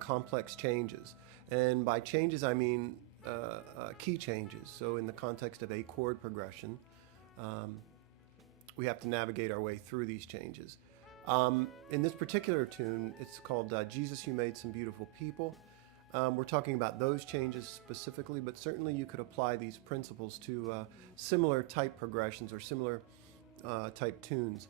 Complex changes, and by changes I mean key changes. So in the context of a chord progression, we have to navigate our way through these changes. In this particular tune, it's called Jesus, You Made Some Beautiful People. We're talking about those changes specifically, but certainly you could apply these principles to similar type progressions or similar type tunes.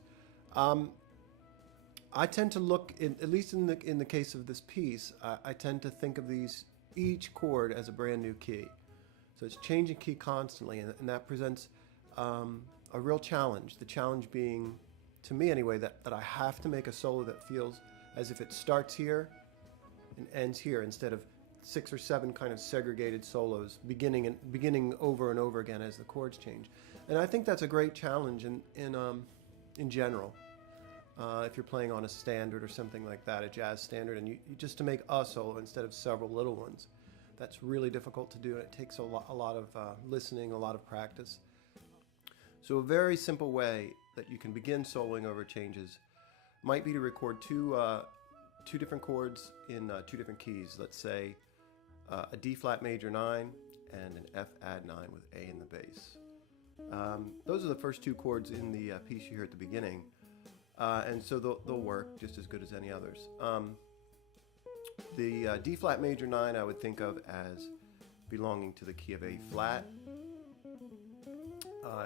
I tend to look, at least in the case of this piece, I tend to think of each chord as a brand new key. So it's changing key constantly, and that presents a real challenge. The challenge being, to me anyway, that I have to make a solo that feels as if it starts here and ends here, instead of 6 or 7 kind of segregated solos beginning over and over again as the chords change. And I think that's a great challenge in general. If you're playing on a standard or something like that, a jazz standard, and you just to make a solo instead of several little ones, that's really difficult to do, and it takes a lot of listening, a lot of practice. So a very simple way that you can begin soloing over changes might be to record two different chords in 2 different keys. Let's say a D flat major 9 and an F add 9 with A in the bass. Those are the first 2 chords in the piece you hear at the beginning. And so they'll work just as good as any others. The D flat major 9 I would think of as belonging to the key of A flat.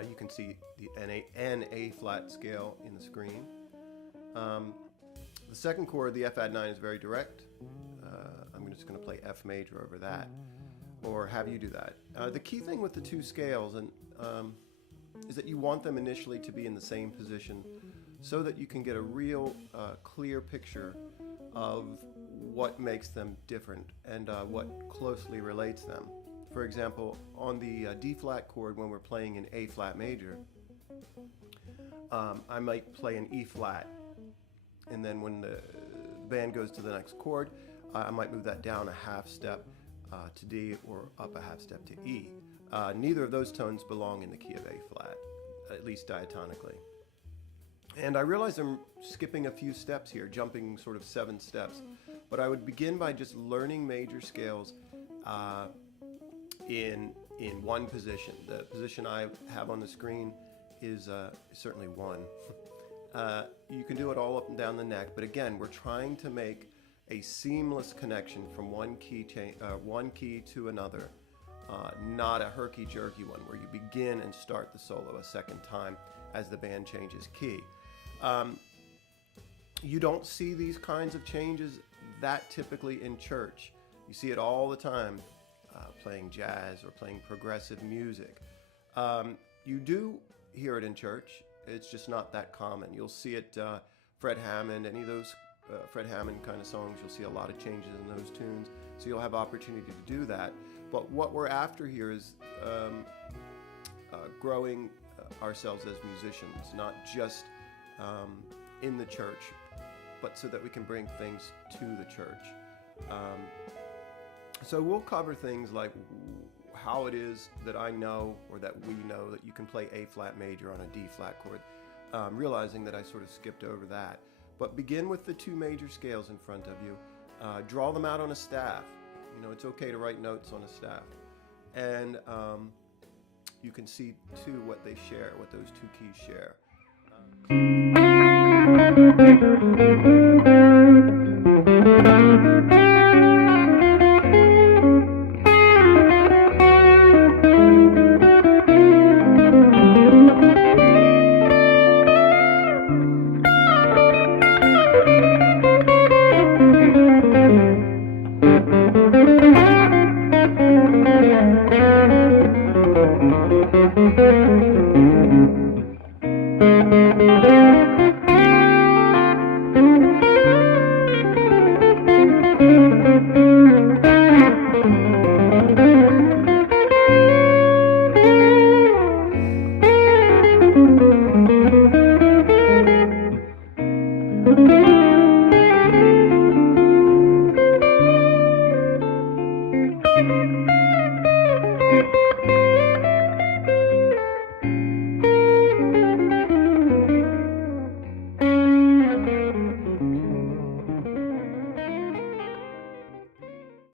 You can see the N A flat scale in the screen. The second chord, the F add 9, is very direct. I'm just going to play F major over that, or have you do that. The key thing with the 2 scales is that you want them initially to be in the same position, so that you can get a real clear picture of what makes them different and what closely relates them. For example, on the D flat chord, when we're playing in A flat major, I might play an E flat, and then when the band goes to the next chord, I might move that down a half step to D or up a half step to E. Neither of those tones belong in the key of A flat, at least diatonically. And I realize I'm skipping a few steps here, jumping sort of 7 steps, but I would begin by just learning major scales in one position. The position I have on the screen is certainly 1. You can do it all up and down the neck, but again, we're trying to make a seamless connection from one key to another, not a herky-jerky one where you begin and start the solo a second time as the band changes key. You don't see these kinds of changes that typically in church. You see it all the time playing jazz or playing progressive music. You do hear it in church. It's just not that common. You'll see it, Fred Hammond, any of those Fred Hammond kind of songs, you'll see a lot of changes in those tunes. So you'll have opportunity to do that. But what we're after here is growing ourselves as musicians, not just in the church, but so that we can bring things to the church. So we'll cover things like how it is that I know, or that we know, that you can play A flat major on a D flat chord, realizing that I sort of skipped over that. But begin with the 2 major scales in front of you. Draw them out on a staff. You know, it's okay to write notes on a staff. And you can see too what they share, what those 2 keys share.